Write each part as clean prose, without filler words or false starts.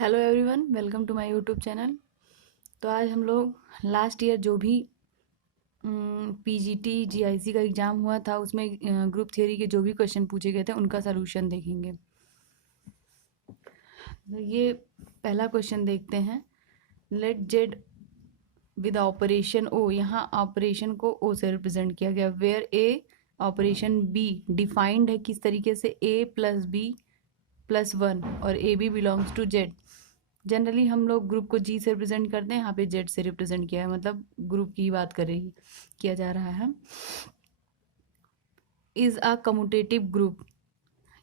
Hello everyone, welcome to my YouTube channel. तो आज हम लोग लास्ट ईयर जो भी पीजीटी जीआईसी का एग्ज़ाम हुआ था उसमें ग्रुप थ्योरी के जो भी क्वेश्चन पूछे गए थे उनका सलूशन देखेंगे। तो ये पहला क्वेश्चन देखते हैं। Let Z with operation O, यहाँ ऑपरेशन को ओ से रिप्रेजेंट किया गया। Where A operation B defined है किस तरीके से, A plus B plus one और A B belongs to Z. Generally हम लोग ग्रुप को जी से रिप्रेजेंट करते हैं, यहाँ पे जेड से रिप्रेजेंट किया है, मतलब ग्रुप की बात किया जा रहा है। इज अ कम्यूटेटिव ग्रुप,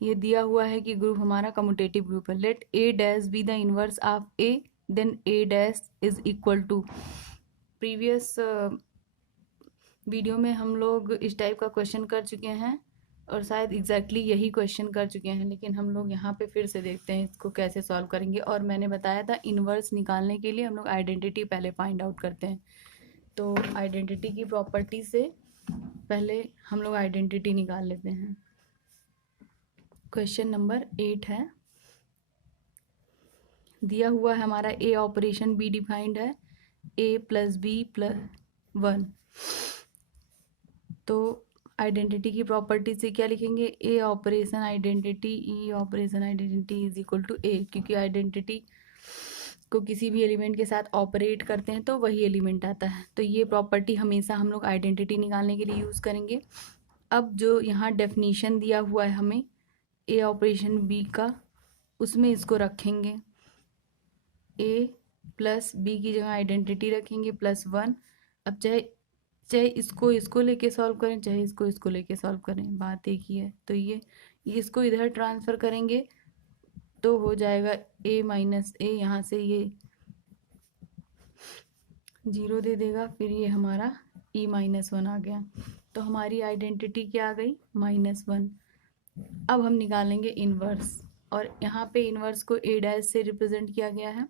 ये दिया हुआ है कि ग्रुप हमारा कम्यूटेटिव ग्रुप है। Let A dash B the inverse of A, then A dash is equal to. Previous video में हम लोग इस टाइप का क्वेश्चन कर चुके हैं और शायद एग्जैक्टली यही क्वेश्चन कर चुके हैं, लेकिन हम लोग यहाँ पे फिर से देखते हैं इसको कैसे सॉल्व करेंगे। और मैंने बताया था इन्वर्स निकालने के लिए हम लोग आइडेंटिटी पहले फाइंड आउट करते हैं। तो आइडेंटिटी की प्रॉपर्टी से पहले हम लोग आइडेंटिटी निकाल लेते हैं। क्वेश्चन नंबर 8 है, दिया हुआ है हमारा ए ऑपरेशन बी डिफाइंड है A plus B plus one. तो आइडेंटिटी की प्रॉपर्टी से क्या लिखेंगे, A operation identity E operation identity is equal to A, क्योंकि आइडेंटिटी को किसी भी एलिमेंट के साथ ऑपरेट करते हैं तो वही एलिमेंट आता है। तो ये प्रॉपर्टी हमेशा हम लोग आइडेंटिटी निकालने के लिए यूज़ करेंगे। अब जो यहाँ डेफिनीशन दिया हुआ है हमें ए ऑपरेशन बी का, उसमें इसको रखेंगे। ए प्लस बी की जगह आइडेंटिटी रखेंगे प्लस वन। अब चाहे चाहे इसको लेके सॉल्व करें, चाहे इसको लेके सॉल्व करें, बात एक ही है। तो ये इसको इधर ट्रांसफ़र करेंगे तो हो जाएगा ए माइनस ए, यहाँ से ये जीरो दे देगा, फिर ये हमारा ई माइनस वन आ गया। तो हमारी आइडेंटिटी क्या आ गई, माइनस वन। अब हम निकालेंगे इन्वर्स, और यहाँ पे इन्वर्स को ए डैश से रिप्रेजेंट किया गया है।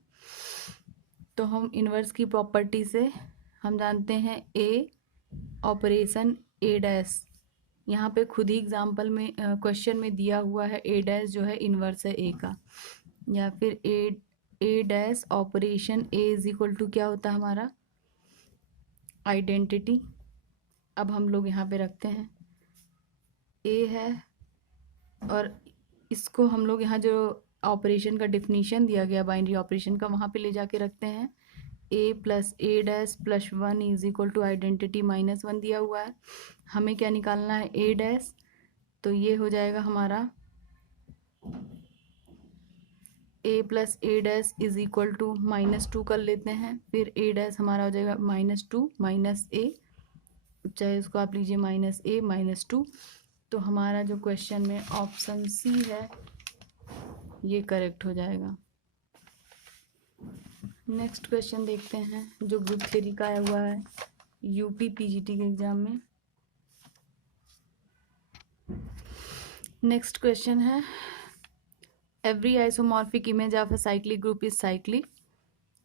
तो हम इन्वर्स की प्रॉपर्टी से हम जानते हैं ए ऑपरेशन ए डैश, यहाँ पे खुद ही एग्जाम्पल में क्वेश्चन में दिया हुआ है ए डैश जो है इन्वर्स है ए का। या फिर A dash operation A is equal to क्या होता है हमारा, आइडेंटिटी। अब हम लोग यहाँ पे रखते हैं ए है, और इसको हम लोग यहाँ जो ऑपरेशन का डिफिनीशन दिया गया बाइनरी ऑपरेशन का, वहाँ पे ले जाके रखते हैं A plus A dash plus one is equal to identity minus one दिया हुआ है। हमें क्या निकालना है, ए डैश। तो ये हो जाएगा हमारा A plus A dash is equal to minus two कर लेते हैं, फिर ए डैश हमारा हो जाएगा माइनस टू माइनस ए, चाहे इसको आप लीजिए माइनस ए माइनस टू। तो हमारा जो क्वेश्चन में ऑप्शन सी है ये करेक्ट हो जाएगा। नेक्स्ट क्वेश्चन देखते हैं जो ग्रुप थ्योरी का आया हुआ है यूपी पीजीटी के एग्जाम में। नेक्स्ट क्वेश्चन है, every isomorphic image of a cyclic group is cyclic.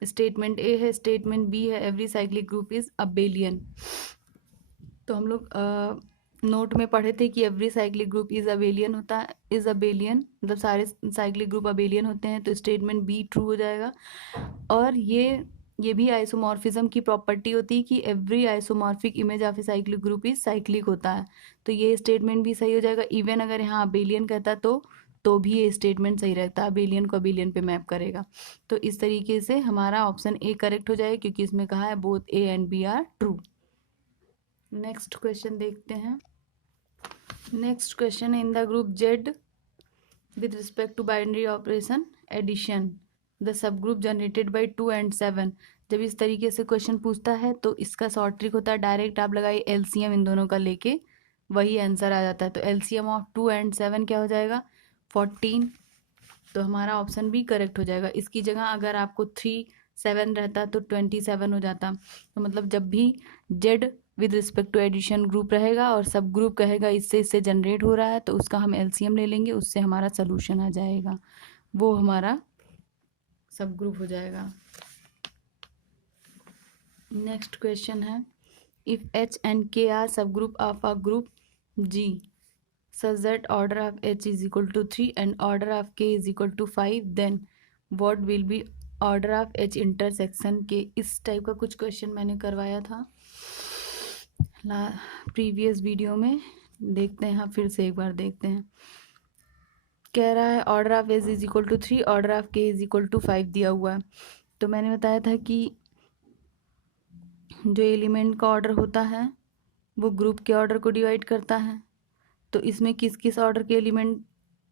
Statement A है, स्टेटमेंट बी है every cyclic group is abelian. तो हम लोग नोट में पढ़े थे कि every cyclic group is abelian होता है, इज अबेलियन मतलब सारे साइक्लिक ग्रुप अबेलियन होते हैं। तो स्टेटमेंट बी ट्रू हो जाएगा। और ये भी आइसोमॉर्फिज्म की प्रॉपर्टी होती है कि every isomorphic image of a cyclic group is cyclic होता है। तो ये स्टेटमेंट भी सही हो जाएगा। इवन अगर यहाँ अबेलियन कहता तो भी ये स्टेटमेंट सही रहता है, अबेलियन को अबेलियन पे मैप करेगा। तो इस तरीके से हमारा ऑप्शन ए करेक्ट हो जाएगा, क्योंकि इसमें कहा है both A and B are true. Next question देखते हैं। नेक्स्ट क्वेश्चन है, in the group Z with respect to binary operation addition the subgroup generated by 2 and 7। जब इस तरीके से क्वेश्चन पूछता है तो इसका शॉर्ट ट्रिक होता है, डायरेक्ट आप लगाइए एलसीएम इन दोनों का लेके वही आंसर आ जाता है। तो एलसीएम ऑफ 2 and 7 क्या हो जाएगा, 14। तो हमारा ऑप्शन भी करेक्ट हो जाएगा। इसकी जगह अगर आपको 3 7 रहता तो 27 हो जाता। तो मतलब जब भी Z with respect to addition group रहेगा और सब ग्रुप कहेगा इससे इससे जनरेट हो रहा है, तो उसका हम एलसीएम ले लेंगे, उससे हमारा सोल्यूशन आ जाएगा, वो हमारा सब ग्रुप हो जाएगा। नेक्स्ट क्वेश्चन है, if H and K are subgroup of a group G such that order of h is equal to 3 and order of k is equal to 5, then what will be order of H intersection के, इस type का कुछ question मैंने करवाया था previous video में। देखते हैं, हाँ फिर से एक बार देखते हैं। कह रहा है order of S is equal to 3, order of K is equal to 5 दिया हुआ है। तो मैंने बताया था कि जो एलिमेंट का ऑर्डर होता है वो ग्रुप के ऑर्डर को डिवाइड करता है। तो इसमें किस किस ऑर्डर के एलिमेंट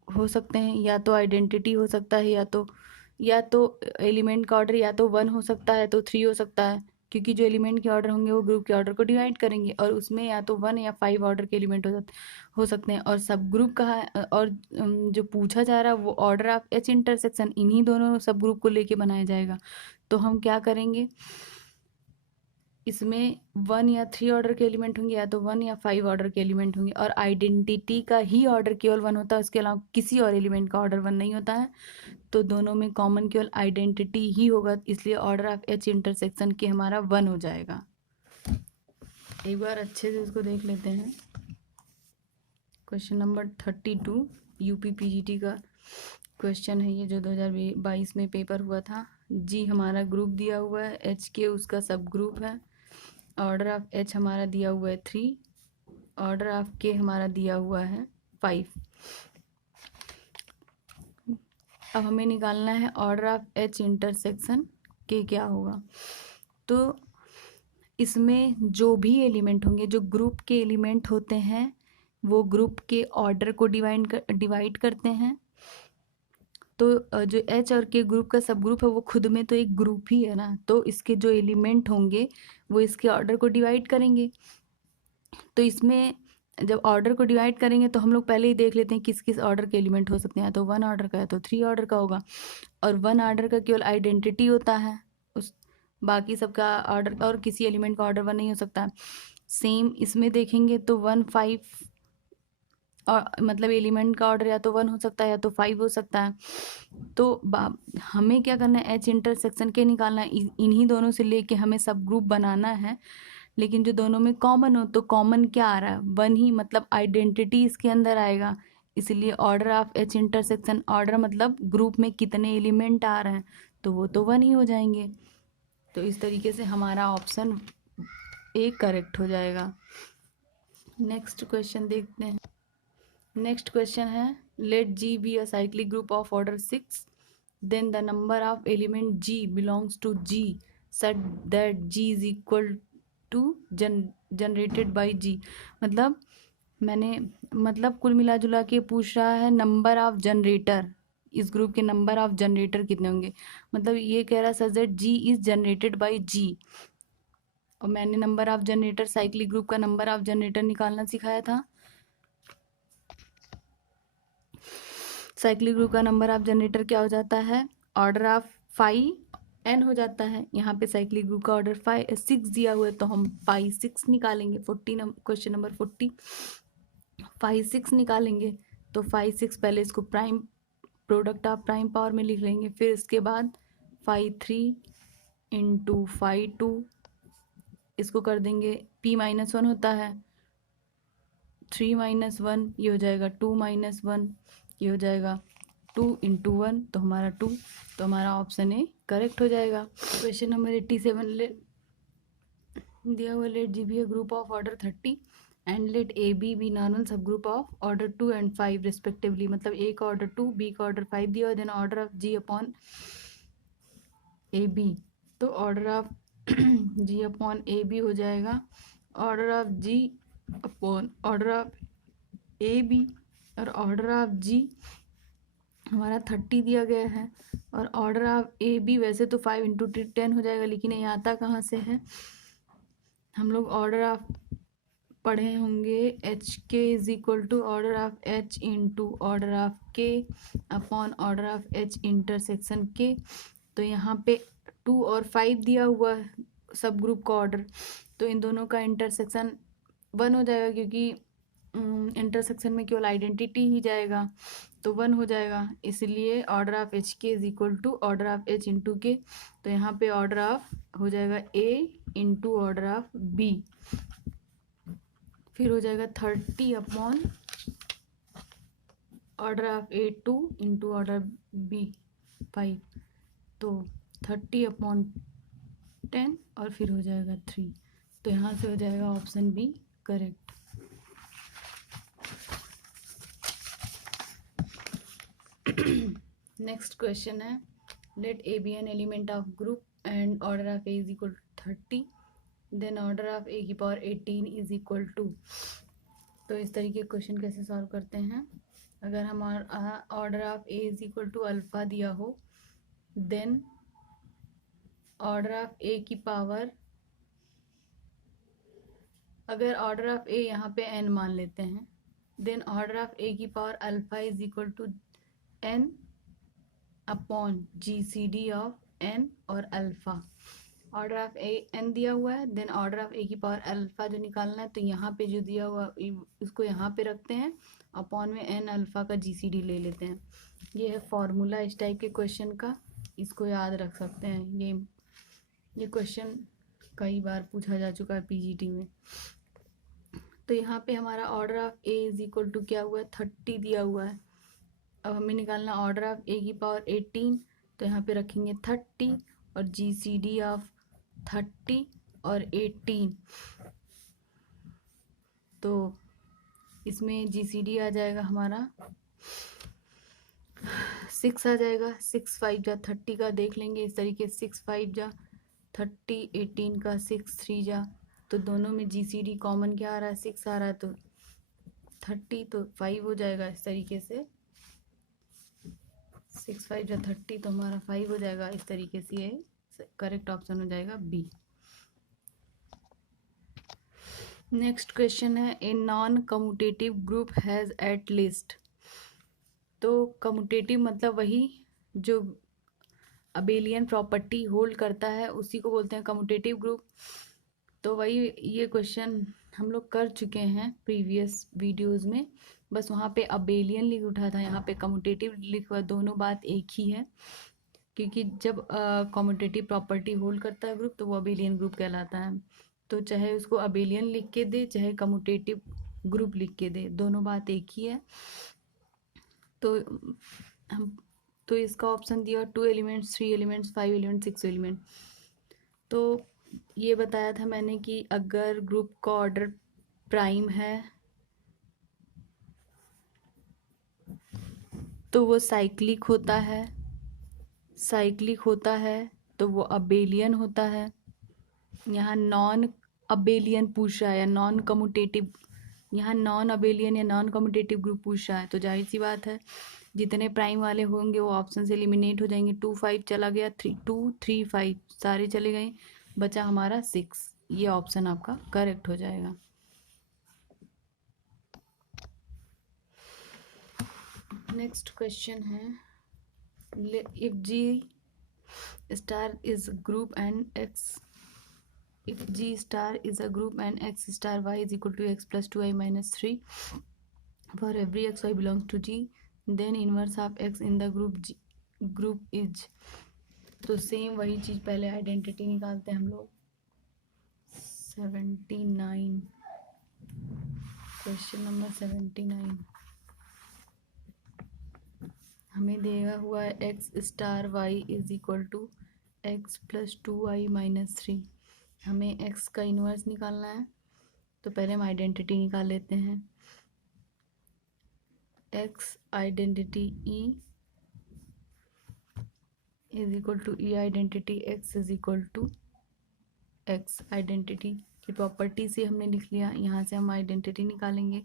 हो सकते हैं, या तो आइडेंटिटी हो सकता है, या तो एलिमेंट का ऑर्डर या तो 1 हो सकता है, तो 3 हो सकता है, क्योंकि जो एलिमेंट के ऑर्डर होंगे वो ग्रुप के ऑर्डर को डिवाइड करेंगे, और उसमें या तो 1 या 5 ऑर्डर के एलिमेंट हो सकते हैं। और सब ग्रुप कहा है, और जो पूछा जा रहा है वो ऑर्डर ऑफ एच इंटरसेक्शन इन्हीं दोनों सब ग्रुप को लेके बनाया जाएगा। तो हम क्या करेंगे, इसमें 1 या 3 ऑर्डर के एलिमेंट होंगे, या तो 1 या 5 ऑर्डर के एलिमेंट होंगे, और आइडेंटिटी का ही ऑर्डर केवल 1 होता है, उसके अलावा किसी और एलिमेंट का ऑर्डर 1 नहीं होता है। तो दोनों में कॉमन केवल आइडेंटिटी ही होगा, इसलिए ऑर्डर ऑफ एच इंटरसेक्शन के हमारा 1 हो जाएगा। एक बार अच्छे से इसको देख लेते हैं। क्वेश्चन नंबर 32 यूपी पीजीटी का क्वेश्चन है ये, जो 2022 में पेपर हुआ था। जी हमारा ग्रुप दिया हुआ है, एच के उसका सब ग्रुप है, ऑर्डर ऑफ एच हमारा दिया हुआ है 3, ऑर्डर ऑफ के हमारा दिया हुआ है 5। अब हमें निकालना है ऑर्डर ऑफ एच इंटरसेक्शन के क्या होगा। तो इसमें जो भी एलिमेंट होंगे, जो ग्रुप के एलिमेंट होते हैं वो ग्रुप के ऑर्डर को डिवाइड करते हैं। तो जो एच और के ग्रुप का सब ग्रुप है वो खुद में तो एक ग्रुप ही है ना, तो इसके जो एलिमेंट होंगे वो इसके ऑर्डर को डिवाइड करेंगे। तो इसमें जब ऑर्डर को डिवाइड करेंगे तो हम लोग पहले ही देख लेते हैं किस किस ऑर्डर के एलिमेंट हो सकते हैं, या तो 1 ऑर्डर का, या तो 3 ऑर्डर का होगा। और 1 ऑर्डर का केवल आइडेंटिटी होता है, उस बाकी सबका ऑर्डर, और किसी एलिमेंट का ऑर्डर 1 नहीं हो सकता। सेम इसमें देखेंगे तो 1 5, और मतलब एलिमेंट का ऑर्डर या तो 1 हो सकता है या तो 5 हो सकता है। तो हमें क्या करना है, एच इंटरसेक्शन के निकालना है, इन्हीं दोनों से लेके हमें सब ग्रुप बनाना है। लेकिन जो दोनों में कॉमन हो, तो कॉमन क्या आ रहा है, 1 ही, मतलब आइडेंटिटी इसके अंदर आएगा। इसलिए order of H intersection, order मतलब ग्रुप में कितने एलिमेंट आ रहे हैं, तो वो तो 1 ही हो जाएंगे। तो इस तरीके से हमारा ऑप्शन ए करेक्ट हो जाएगा। नेक्स्ट क्वेश्चन देखते हैं। नेक्स्ट क्वेश्चन है, let G be a cyclic group of order 6, then the number of element G belongs to G such that G is equal to generated by G. मतलब कुल मिला जुला के पूछ रहा है नंबर ऑफ जनरेटर, इस ग्रुप के नंबर ऑफ जनरेटर कितने होंगे। मतलब ये कह रहा है such that G is generated by G. और मैंने number of generator, cyclic group का नंबर ऑफ जनरेटर निकालना सिखाया था। साइक्लिक ग्रुप का नंबर ऑफ जनरेटर क्या हो जाता है, ऑर्डर ऑफ 5 n हो जाता है। यहाँ पे साइक्लिक ग्रुप का ऑर्डर 6 दिया हुआ है, तो हम 5 6 निकालेंगे। क्वेश्चन नंबर 40 5 6 निकालेंगे। तो 5 6 पहले इसको prime product of prime power में लिख लेंगे, फिर इसके बाद 5 3 इंटू 5 2, इसको कर देंगे p-1 होता है, 3 - 1 ये हो जाएगा 2 - 1, ये हो जाएगा 2 इंटू 1, तो हमारा 2। तो हमारा ऑप्शन ए करेक्ट हो जाएगा। क्वेश्चन नंबर 87 दिया हुआ, let G be a group of order 30 and let A B normal subgroup of order 2 and 5 respectively. मतलब ए का ऑर्डर 2, बी का ऑर्डर 5 दिया हुआ, then order of G upon A B. तो order of G upon A B हो जाएगा order of G upon order of A B, और order of G हमारा 30 दिया गया है, और ऑर्डर ऑफ ए बी वैसे तो 5 इंटू 10 हो जाएगा, लेकिन ये आता कहाँ से है, हम लोग ऑर्डर ऑफ पढ़े होंगे, H K is equal to order of H into order of K upon order of H intersection K. तो यहाँ पे 2 और 5 दिया हुआ है सब ग्रुप का ऑर्डर, तो इन दोनों का इंटरसेक्शन 1 हो जाएगा, क्योंकि इंटरसेक्शन में केवल आइडेंटिटी ही जाएगा, तो 1 हो जाएगा। इसलिए order of H K is equal to order of H into K. तो यहाँ पे ऑर्डर ऑफ हो जाएगा A into order of B, फिर हो जाएगा 30 upon order of A 2 into order B 5। तो 30/10 और फिर हो जाएगा 3। तो यहाँ से हो जाएगा option B correct. Next question है, let A be an element of group and order of A is equal to 30, then order of A की पावर 18 इज इक्वल टू। तो इस तरीके क्वेश्चन कैसे सॉल्व करते हैं, अगर हम order of A is equal to alpha दिया हो, देन ऑर्डर ऑफ ए की पावर, अगर ऑर्डर ऑफ ए यहाँ पे n मान लेते हैं, देन ऑर्डर ऑफ ए की power alpha is equal to n upon GCD of n और अल्फ़ा। ऑर्डर ऑफ ए n दिया हुआ है, देन ऑर्डर ऑफ ए की पावर अल्फ़ा जो निकालना है, तो यहाँ पे जो दिया हुआ इसको यहाँ पे रखते हैं, अपॉन में n अल्फ़ा का GCD ले लेते हैं। ये है फॉर्मूला इस टाइप के क्वेश्चन का, इसको याद रख सकते हैं। ये क्वेश्चन कई बार पूछा जा चुका है PGT में। तो यहाँ पे हमारा order of A is equal to क्या हुआ है, 30 दिया हुआ है। अब हमें निकालना ऑर्डर ऑफ ए की पावर 18, तो यहाँ पे रखेंगे 30 और GCD ऑफ 30 और 18। तो इसमें GCD आ जाएगा हमारा 6 आ जाएगा। 6 5 जा 30 का देख लेंगे इस तरीके, 6 5 जा 30, 18 का 6 3 जा, तो दोनों में GCD कॉमन क्या आ रहा है, 6 आ रहा है, तो 30 तो 5 हो जाएगा इस तरीके से। 6 5 जा 30 तो हमारा 5 हो जाएगा इस तरीके से। ये करेक्ट ऑप्शन हो जाएगा बी। नेक्स्ट क्वेश्चन है, a non commutative group has at least. तो कम्यूटेटिव मतलब वही जो अबेलियन प्रॉपर्टी होल्ड करता है, उसी को बोलते हैं कम्यूटेटिव ग्रुप। तो वही ये क्वेश्चन हम लोग कर चुके हैं प्रीवियस वीडियोस में, बस वहाँ पे अबेलियन लिख उठा था, यहाँ पे कम्यूटेटिव लिखा, दोनों बात एक ही है। क्योंकि जब कम्यूटेटिव प्रॉपर्टी होल्ड करता है ग्रुप, तो वो अबेलियन ग्रुप कहलाता है। तो चाहे उसको अबेलियन लिख के दे, चाहे कम्यूटेटिव ग्रुप लिख के दे, दोनों बात एक ही है। तो हम तो इसका ऑप्शन दिया 2 एलिमेंट्स, 3 एलिमेंट्स, 5 एलिमेंट्स, 6 एलिमेंट। तो ये बताया था मैंने कि अगर ग्रुप का ऑर्डर प्राइम है तो वो साइक्लिक होता है, साइक्लिक होता है तो वो अबेलियन होता है। यहाँ नॉन अबेलियन पूछ रहा है या नॉन कम्यूटेटिव, यहाँ नॉन अबेलियन या नॉन कम्यूटेटिव ग्रुप पूछ रहा है, तो जाहिर सी बात है जितने प्राइम वाले होंगे वो ऑप्शन से एलिमिनेट हो जाएंगे। 2 5 चला गया, 2 3 5 सारे चले गए, बचा हमारा 6। ये ऑप्शन आपका करेक्ट हो जाएगा। नेक्स्ट क्वेश्चन है, if G star is group and X, if G star is a group and X star Y is equal to X plus 2i minus 3 for every X Y belongs to G, then inverse of X in the group is। तो same वही चीज़, पहले identity निकालते हैं हम लोग। 79 question number 79 हमें दिया हुआ है X star Y is equal to X plus 2i minus 3। हमें X का इन्वर्स निकालना है, तो पहले हम आइडेंटिटी निकाल लेते हैं। X identity E is equal to E identity X is equal to X identity की प्रॉपर्टी से हमने लिख लिया। यहाँ से हम आइडेंटिटी निकालेंगे,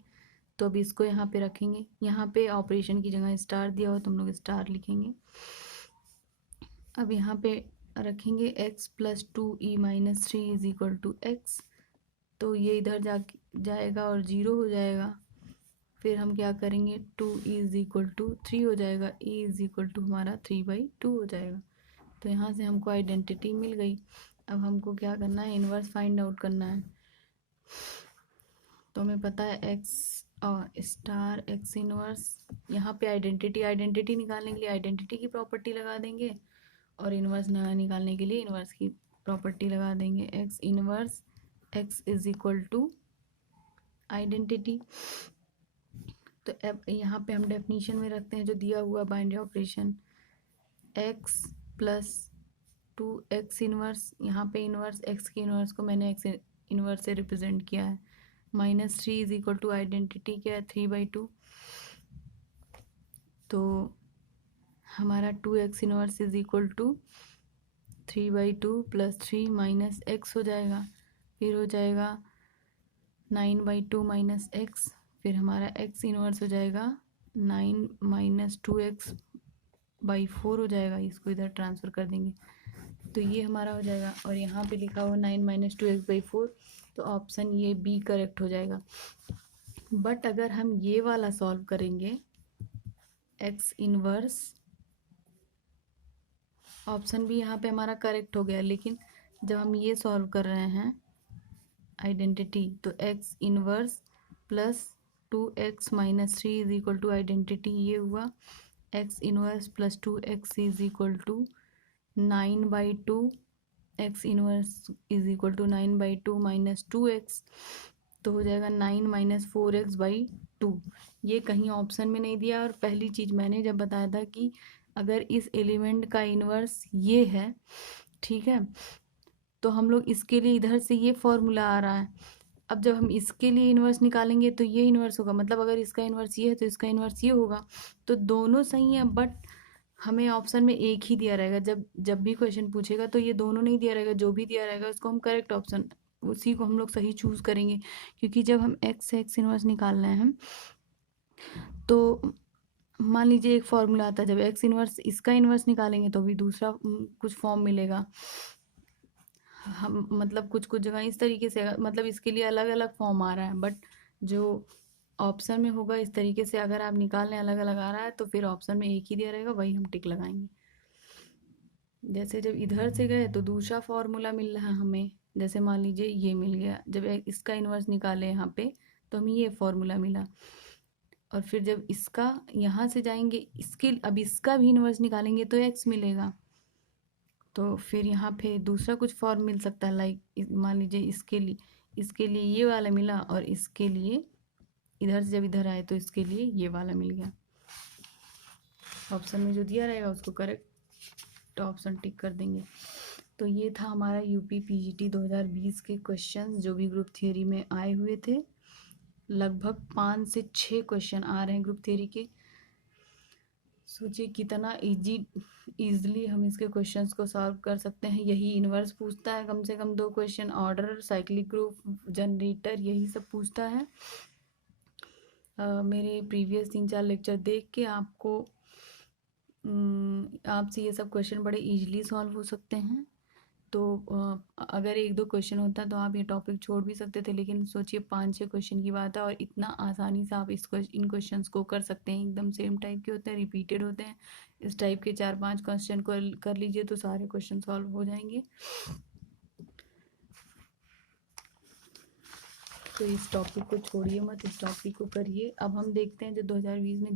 तो अभी इसको यहाँ पे रखेंगे। यहाँ पे ऑपरेशन की जगह स्टार दिया हो तो हम लोग स्टार लिखेंगे। अब यहाँ पे रखेंगे X plus 2e minus 3 is equal to X, तो ये इधर जाएगा और 0 हो जाएगा। फिर हम क्या करेंगे, 2 इज इक्वल टू 3 हो जाएगा, e इज इक्वल टू हमारा 3/2 हो जाएगा। तो यहाँ से हमको आइडेंटिटी मिल गई। अब हमको क्या करना है, इन्वर्स फाइंड आउट करना है। तो हमें पता है X और स्टार X इन्वर्स, यहाँ पे आइडेंटिटी निकालने के लिए आइडेंटिटी की प्रॉपर्टी लगा देंगे, और इन्वर्स निकालने के लिए इन्वर्स की प्रॉपर्टी लगा देंगे। X inverse X is equal to identity. तो अब यहाँ पे हम डेफिनेशन में रखते हैं जो दिया हुआ binary operation, X plus 2x inverse, यहाँ पे इनवर्स x की इनवर्स को मैंने x इनवर्स से रिप्रेजेंट किया है, -3 इज इक्वल टू आइडेंटिटी क्या है 3/2, तो हमारा 2x inverse is equal to 3/2 plus 3 minus x हो जाएगा, फिर हो जाएगा 9/2 माइनस x, फिर हमारा x इनवर्स हो जाएगा 9 माइनस 2x/4 हो जाएगा, इसको इधर ट्रांसफ़र कर देंगे तो ये हमारा हो जाएगा, और यहाँ पे लिखा हुआ 9 माइनस 2x/4, तो ऑप्शन ये बी करेक्ट हो जाएगा। बट अगर हम ये वाला सॉल्व करेंगे x इनवर्स, ऑप्शन भी यहाँ पे हमारा करेक्ट हो गया, लेकिन जब हम ये सॉल्व कर रहे हैं आइडेंटिटी, तो x inverse plus 2x minus 3 is equal to identity ये हुआ, x inverse plus 2x is equal to 9/2, x inverse is equal to 9/2 minus 2x, तो हो जाएगा 9 माइनस 4x/2। ये कहीं ऑप्शन में नहीं दिया, और पहली चीज़ मैंने जब बताया था कि अगर इस एलिमेंट का इन्वर्स ये है, ठीक है, तो हम लोग इसके लिए इधर से ये फॉर्मूला आ रहा है, अब जब हम इसके लिए इन्वर्स निकालेंगे तो ये इन्वर्स होगा, मतलब अगर इसका इन्वर्स ये है तो इसका इन्वर्स ये होगा, तो दोनों सही है, बट हमें ऑप्शन में एक ही दिया रहेगा, जब भी क्वेश्चन पूछेगा तो ये दोनों नहीं दिया रहेगा, जो भी दिया रहेगा उसको हम करेक्ट ऑप्शन उसी को हम लोग सही चूज़ करेंगे, क्योंकि जब हम x से x इन्वर्स निकाल रहे हैं तो मान लीजिए एक फॉर्मूला आता है, जब x इन्वर्स इसका इन्वर्स निकालेंगे तो भी दूसरा कुछ फॉर्म मिलेगा, हम मतलब कुछ कुछ जगह इस तरीके से, मतलब इसके लिए अलग अलग फॉर्म आ रहा है, बट जो ऑप्शन में होगा इस तरीके से अगर आप निकाल लें अलग अलग आ रहा है तो फिर ऑप्शन में एक ही दिया रहेगा, वही हम टिक लगाएंगे। जैसे जब इधर से गए तो दूसरा फॉर्मूला मिल रहा है हमें, जैसे मान लीजिए ये मिल गया, जब इसका इन्वर्स निकाले यहाँ पे तो हमें ये फॉर्मूला मिला, और फिर जब इसका यहाँ से जाएंगे इसके, अब इसका भी इन्वर्स निकालेंगे तो x मिलेगा, तो फिर यहाँ पे दूसरा कुछ फॉर्म मिल सकता है, लाइक मान लीजिए इसके लिए ये वाला मिला, और इसके लिए इधर से जब इधर आए तो इसके लिए ये वाला मिल गया, ऑप्शन में जो दिया रहेगा उसको करेक्ट ऑप्शन टिक कर देंगे। तो ये था हमारा यूपी पीजीटी 2020 के क्वेश्चंस जो भी ग्रुप थियरी में आए हुए थे, लगभग 5 से 6 क्वेश्चन आ रहे हैं ग्रुप थियरी के। सोचिए कितना ईजिली हम इसके क्वेश्चंस को सॉल्व कर सकते हैं। यही इन्वर्स पूछता है कम से कम 2 question, order, cyclic group, generator, यही सब पूछता है। मेरे प्रीवियस 3-4 लेक्चर देख के आपको आपसे ये सब क्वेश्चन बड़े इजीली सॉल्व हो सकते हैं। तो अगर 1-2 क्वेश्चन होता तो आप ये टॉपिक छोड़ भी सकते थे, लेकिन सोचिए 5-6 क्वेश्चन की बात है, और इतना आसानी से आप इन क्वेश्चंस को कर सकते हैं, एकदम सेम टाइप के होते हैं, रिपीटेड होते हैं, इस टाइप के 4-5 क्वेश्चन को कर लीजिए तो सारे क्वेश्चन सॉल्व हो जाएंगे। तो इस टॉपिक को छोड़िए मत, इस टॉपिक को करिए। अब हम देखते हैं जो 2020 में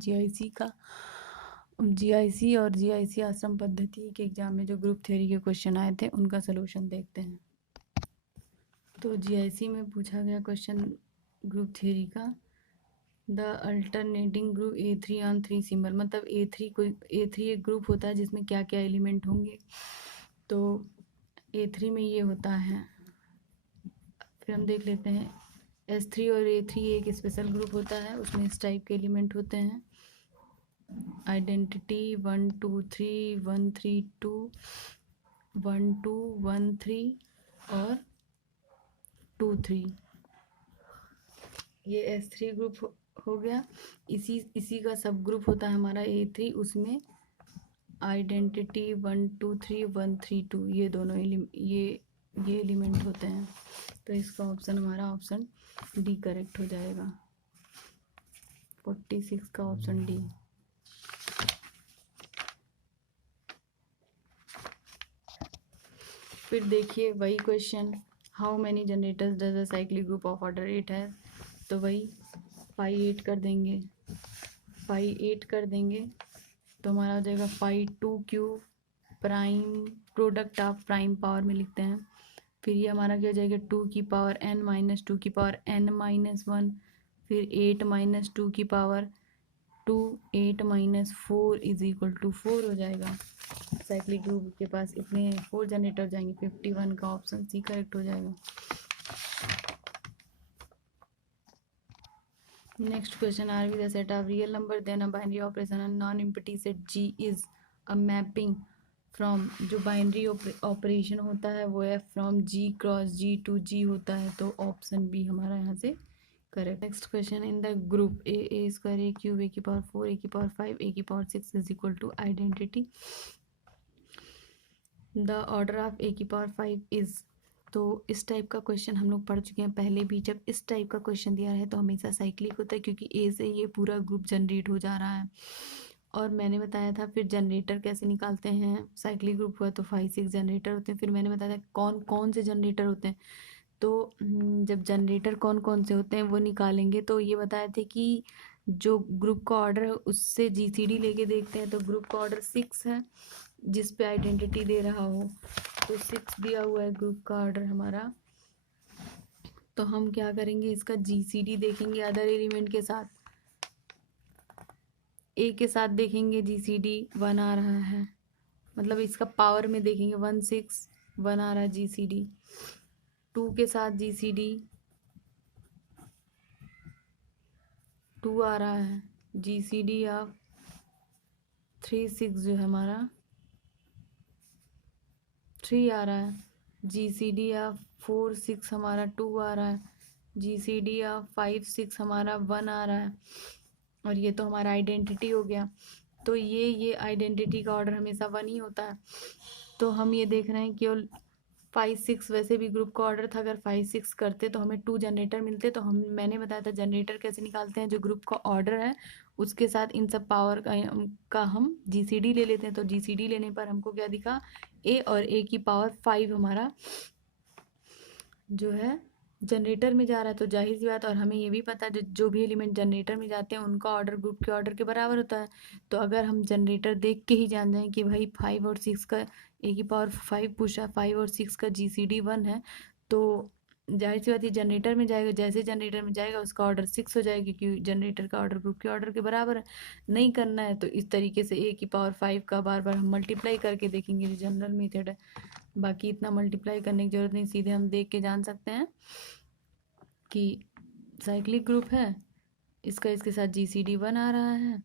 जीआईसी और जीआईसी आश्रम पद्धति के एग्जाम में जो ग्रुप थ्योरी के क्वेश्चन आए थे उनका सलूशन देखते हैं। तो जीआईसी में पूछा गया क्वेश्चन ग्रुप थ्योरी का, the alternating group A3 on 3 symbol, मतलब A3 एक ग्रुप होता है जिसमें क्या क्या एलिमेंट होंगे, तो A3 में ये होता है, फिर हम देख लेते हैं S3 और A3 एक स्पेशल ग्रुप होता है, उसमें इस टाइप के एलिमेंट होते हैं, आइडेंटिटी 1 2 3 1 3 2 1 2 1 3 और 2 3, ये S3 ग्रुप हो गया। इसी का सब ग्रुप होता है हमारा A3, उसमें आइडेंटिटी 1 2 3 1 3 2 ये दोनों ये एलिमेंट होते हैं, तो इसका ऑप्शन हमारा ऑप्शन डी करेक्ट हो जाएगा, 46 का ऑप्शन डी। फिर देखिए वही question, how many generators does a cyclic group of order 8 है, तो वही 5 8 कर देंगे तो हमारा हो जाएगा 5 2 cube prime, product of prime power में लिखते हैं, फिर ये हमारा क्या हो जाएगा 2 की पावर n माइनस 2 की पावर n माइनस 1, फिर 8 माइनस 2 की power two 8 minus 4 is equal to 4 हो जाएगा। साइक्लिक ग्रुप के पास इतने 4 जनरेटर जाएंगे, 51 का ऑप्शन सी करेक्ट हो जाएगा। Next question, R be the set of real number then a binary operation and non empty set G is a mapping from, जो binary operation होता है वो है from G cross G to G होता है, तो ऑप्शन बी हमारा यहाँ से correct. Next question, in the group A square A cube A की पावर 4 ए की पावर 5 ए की power 6 is equal to identity the order of A की पावर 5 इज। तो इस टाइप का क्वेश्चन हम लोग पढ़ चुके हैं पहले भी। जब इस टाइप का क्वेश्चन दिया है तो हमेशा साइक्लिक होता है, क्योंकि ए से ये पूरा ग्रुप जनरेट हो जा रहा है। और मैंने बताया था फिर जनरेटर कैसे निकालते हैं, साइक्लिक ग्रुप हुआ तो 5-6 जनरेटर होते हैं। फिर मैंने बताया था कौन कौन से जनरेटर होते हैं, तो जब जनरेटर कौन कौन से होते हैं वो निकालेंगे। तो ये बताए थे कि जो ग्रुप का ऑर्डर है उससे जीसीडी लेके देखते हैं, तो ग्रुप का ऑर्डर 6 है जिस पे आइडेंटिटी दे रहा हो, तो 6 दिया हुआ है ग्रुप का ऑर्डर हमारा। तो हम क्या करेंगे, इसका जीसीडी देखेंगे अदर एलिमेंट के साथ। ए के साथ देखेंगे जीसीडी 1 आ रहा है, मतलब इसका पावर में देखेंगे 1 6 1 आ रहा है जीसीडी। 2 के साथ जीसीडी 2 आ रहा है, जीसीडी ऑफ 3 6 जो है हमारा 3 आ रहा है, जीसीडी ऑफ 4 6 हमारा 2 आ रहा है, जीसीडी ऑफ 5 6 हमारा 1 आ रहा है। और ये तो हमारा आइडेंटिटी हो गया। तो ये आइडेंटिटी का ऑर्डर हमेशा 1 ही होता है। तो हम ये देख रहे हैं केवल 5-6 वैसे भी ग्रुप का ऑर्डर था, अगर 5-6 करते तो हमें 2 जनरेटर मिलते। तो हम मैंने बताया था जनरेटर कैसे निकालते हैं, जो ग्रुप का ऑर्डर है उसके साथ इन सब पावर का हम जीसीडी ले लेते हैं। तो जीसीडी लेने पर हमको क्या दिखा, ए और ए की पावर 5 हमारा जो है जनरेटर में जा रहा है, तो जाहिर सी बात। और हमें ये भी पता है जो भी एलिमेंट जनरेटर में जाते हैं उनका ऑर्डर ग्रुप के ऑर्डर के बराबर होता है। तो अगर हम जनरेटर देख के ही जान जाएं कि भाई 5 और 6 का, ए की पावर 5 पूछा, 5 और 6 का जीसीडी 1 है, तो जाहिर सी बात है जनरेटर में जाएगा। जैसे जनरेटर में जाएगा उसका ऑर्डर 6 हो जाएगी, क्योंकि जनरेटर का ऑर्डर ग्रुप के ऑर्डर के बराबर है। नहीं करना है तो इस तरीके से ए की पावर 5 का बार बार हम मल्टीप्लाई करके देखेंगे, जो जनरल मेथड है। बाकी इतना मल्टीप्लाई करने की जरूरत नहीं, सीधे हम देख के जान सकते हैं कि साइक्लिक ग्रुप है, इसका इसके साथ जीसीडी 1 आ रहा है,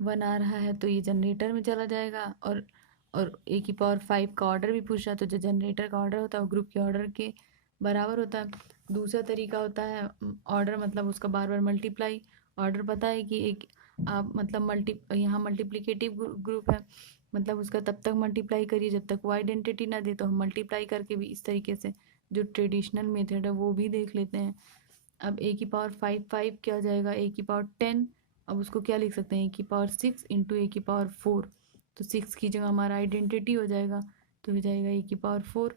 1 आ रहा है तो ये जनरेटर में चला जाएगा। और ए की पावर 5 का ऑर्डर भी पूछ रहा है, तो जो जनरेटर का ऑर्डर होता है वो ग्रुप के ऑर्डर के बराबर होता है। दूसरा तरीका होता है ऑर्डर मतलब उसका बार बार मल्टीप्लाई। ऑर्डर पता है कि एक आप मतलब यहाँ मल्टीप्लिकेटिव ग्रुप है, मतलब उसका तब तक मल्टीप्लाई करिए जब तक वो आइडेंटिटी ना दे। तो हम मल्टीप्लाई करके भी इस तरीके से जो ट्रेडिशनल मेथड है वो भी देख लेते हैं। अब ए की पावर 5 क्या हो जाएगा, ए की पावर 10। अब उसको क्या लिख सकते हैं, ए की पावर 6 इंटू ए की पावर 4। तो 6 की जगह हमारा आइडेंटिटी हो जाएगा, तो हो जाएगा ए की पावर 4।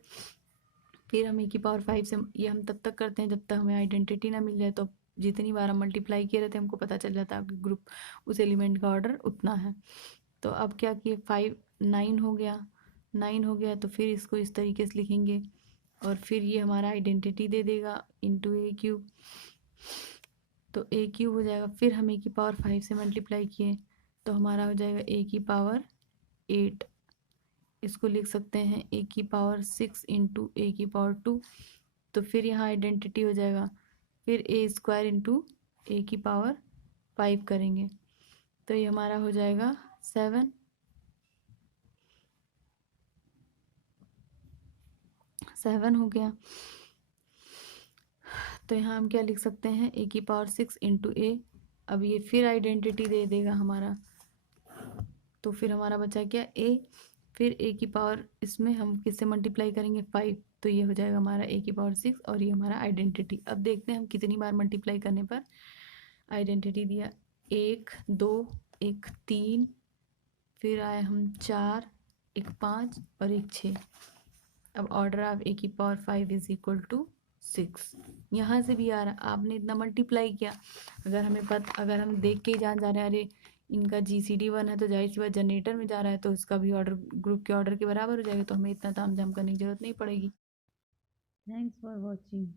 फिर हम ए की पावर 5 से ये हम तब तक करते हैं जब तक हमें आइडेंटिटी ना मिल जाए। तो जितनी बार हम मल्टीप्लाई किए रहते हैं हमको पता चल जाता है कि ग्रुप उस एलिमेंट का ऑर्डर उतना है। तो अब क्या किए, 9 हो गया, 9 हो गया तो फिर इसको इस तरीके से लिखेंगे और फिर ये हमारा आइडेंटिटी दे देगा इंटू ए क्यूब। तो ए क्यूब हो जाएगा। फिर हम ए की पावर 5 से मल्टीप्लाई किए तो हमारा हो जाएगा ए की पावर 8। इसको लिख सकते हैं ए की पावर 6 इंटू ए की पावर 2। तो फिर यहाँ आइडेंटिटी हो जाएगा, फिर ए स्क्वायर इंटू ए की पावर 5 करेंगे तो ये हमारा हो जाएगा 7। 7 हो गया। तो यहाँ हम क्या लिख सकते हैं, ए की पावर 6 इंटू ए। अब ये फिर आइडेंटिटी दे देगा हमारा, तो फिर हमारा बचा क्या, ए। फिर ए की पावर इसमें हम किससे मल्टीप्लाई करेंगे, 5। तो ये हो जाएगा हमारा ए की पावर 6 और ये हमारा आइडेंटिटी। अब देखते हैं हम कितनी बार मल्टीप्लाई करने पर आइडेंटिटी दिया। 1 2 1 3, फिर आए हम 4, 1 5 और 1 6। अब ऑर्डर ऑफ ए की पावर 5 इज इक्वल टू 6। यहाँ से भी आ रहा, आपने इतना मल्टीप्लाई किया। अगर हम देख के ही जान जा रहे हैं अरे इनका जीसीडी 1 है तो जाहिर सी बात जनरेटर में जा रहा है, तो इसका भी ऑर्डर ग्रुप के ऑर्डर के बराबर हो जाएगा। तो हमें इतना तामझाम करने की जरूरत नहीं पड़ेगी। Thanks for watching.